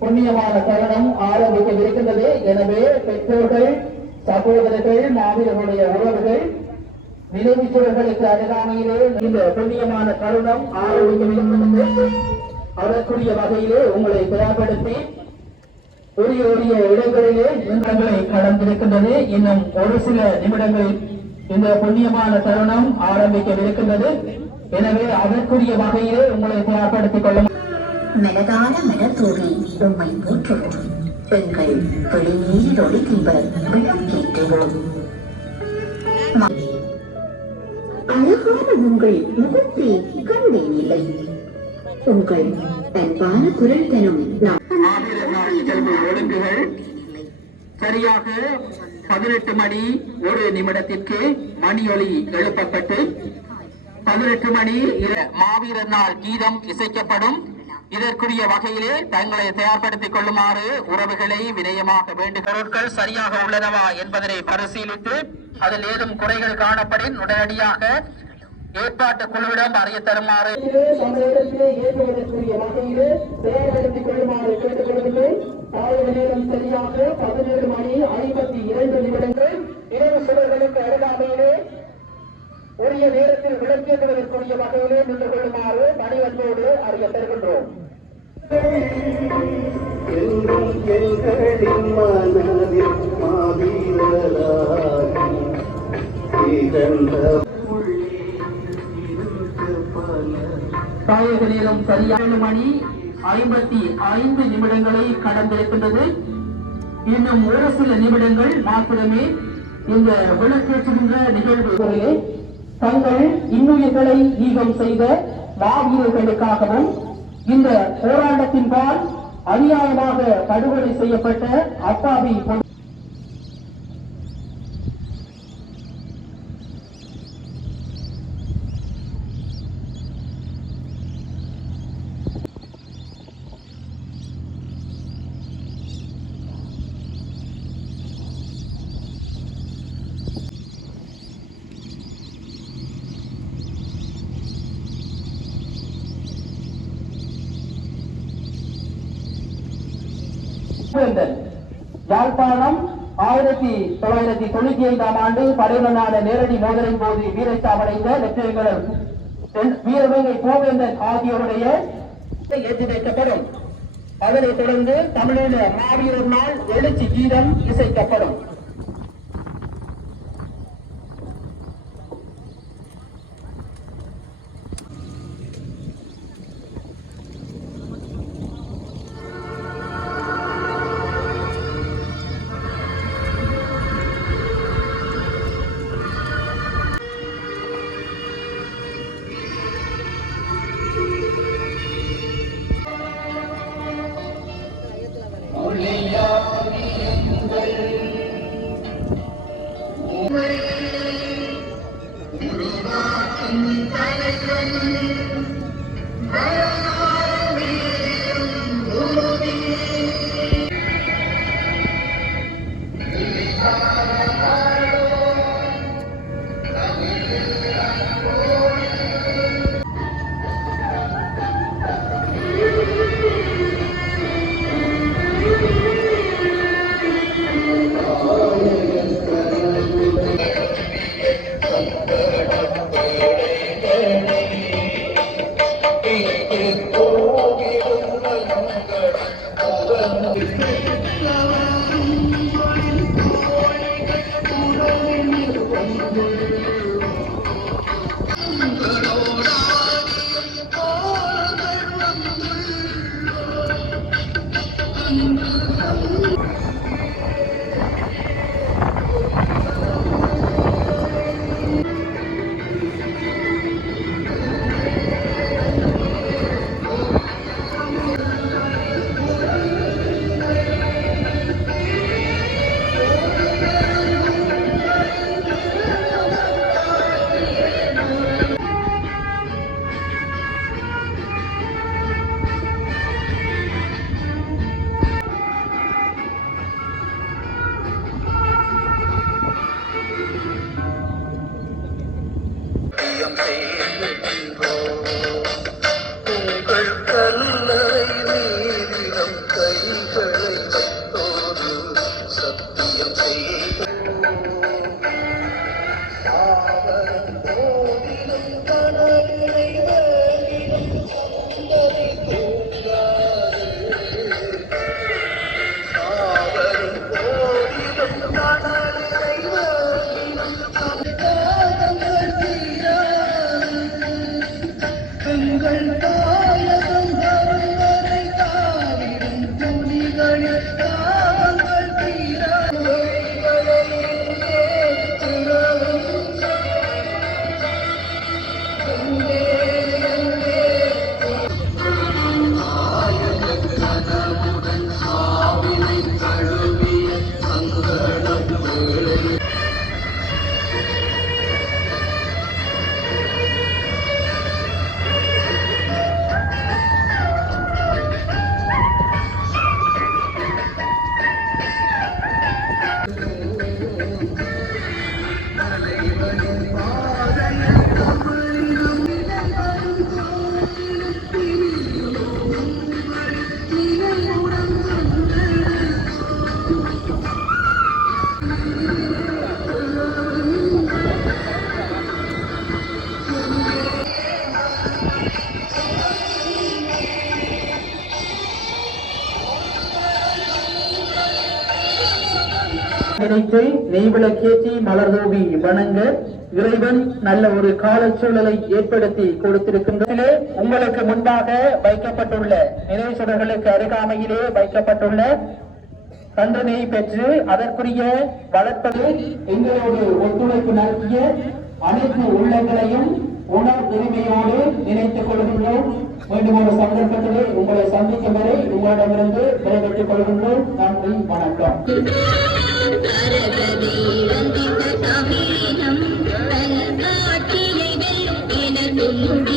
புண்ணியமான தருணம் ஆரம்பிக்கவிருக்கின்றது. எனவே பெற்றோர்கள், சகோதரர்கள், மாவீரர்களுடைய உறவுகள், நினைவுச்சூழல்களுக்கு அருகாமையிலே இந்த புண்ணியமான தருணம் ஆரம்பிக்கவிருக்கின்றது. அதற்குரிய வகையிலே உங்களை தயார்படுத்தி உரிய இடங்களிலே நிமிடங்களை கடந்திருக்கின்றது. இன்னும் ஒரு சில நிமிடங்களில் இந்த புண்ணியமான தருணம் ஆரம்பிக்கவிருக்கின்றது. எனவே அதற்குரிய வகையிலே உங்களை தயார்படுத்திக் கொள்ள மனதான மனத்தோடு உம்மை போற்றுவோம். எங்கள் வெளிநீரில் ஒளிகின்ற விளக்கேற்றுவோம். அழகான உங்கள் முகத்தை கண்டேன் இல்லை. உங்கள் அன்பான குரல் தரும் ஒழுங்குகள் சரியாக 18 மணி 1 நிமிடத்திற்கு மணியொலி எழுப்பப்பட்டு 18 மணி மாவீரர் நாள் கீதம் இசைக்கப்படும். இதற்குரிய வகையிலே தங்களை தயார்படுத்திக் கொள்ளுமாறு உறவுகளை வினயமாக வேண்டிய பொருட்கள் சரியாக உள்ளனவா என்பதனை பரிசீலித்து அதில் ஏதும் குறைகள் காணப்படின் உடனடியாக ஏற்பாட்டு குழுவிடம் அறிய தருமாறு ஏற்படுத்தக்கூடிய வகையிலே தயார்படுத்திக் கொள்ளுமாறு கேட்டுக்கொள்கிறேன். காலை நேரம் சரியாக 17 மணி 52 நிமிடங்கள். இரவு சுவர்களுக்கு அருகாமையிலே உரிய நேரத்தில் விளக்கேற்றுவதற்குரிய வகையிலே நின்று கொள்ளுமாறு பணிவன்போடு அறிய தருகின்றோம். தாயக நேரம் சரியான மணி 55 நிமிடங்களை கடந்திருக்கின்றது. இன்னும் ஒரு சில நிமிடங்கள் மாத்திரமே இந்த விளக்கேற்றுகின்ற நிகழ்வுகளிலே தங்கள் இன்னுயிர்களை ஈகம் செய்த மாவீரர்களுக்காகவும் இந்த போராட்டத்தின்பால் அநியாயமாக படுகொலை செய்யப்பட்ட அப்பாவி யாழ்ப்பாணம் 1995 ஆண்டு படையுடனான நேரடி மோதலின் போது வீரச்சாவடைந்த லெப்டினன்ட் வீரவேங்கை பூவேந்தன் ஆகியோருடைய ஏற்றி வைக்கப்படும். அதனைத் தொடர்ந்து தமிழீழ மாவீரர் நாள் எழுச்சி கீதம் இசைக்கப்படும். நினைத்து நெய்விளக்கேற்றி மலர்தூவி வணங்க இறைவன் நல்ல ஒரு காலச்சூழலை ஏற்படுத்தி கொடுத்திருக்கின்றன. உங்களுக்கு முன்பாக வைக்கப்பட்டுள்ள நினைவு சுடர்களுக்கு அருகாமையிலே வைக்கப்பட்டுள்ள கன்றனை பெற்று அதற்குரிய வளர்ப்பது எங்களோடு ஒத்துழைப்பு நடத்திய அனைத்து உள்ளங்களையும் உணர் உரிமையோடு நினைத்துக் கொள்கின்றோம். மீண்டும் ஒரு சந்தர்ப்பத்திலே உங்களை சந்திக்கும் வரை உங்களிடமிருந்து விடைபெற்றுக் கொள்கின்றோம். நன்றி, வணக்கம். தமிழினம் தன் காற்றினை வெல்லும் என சொல்லும்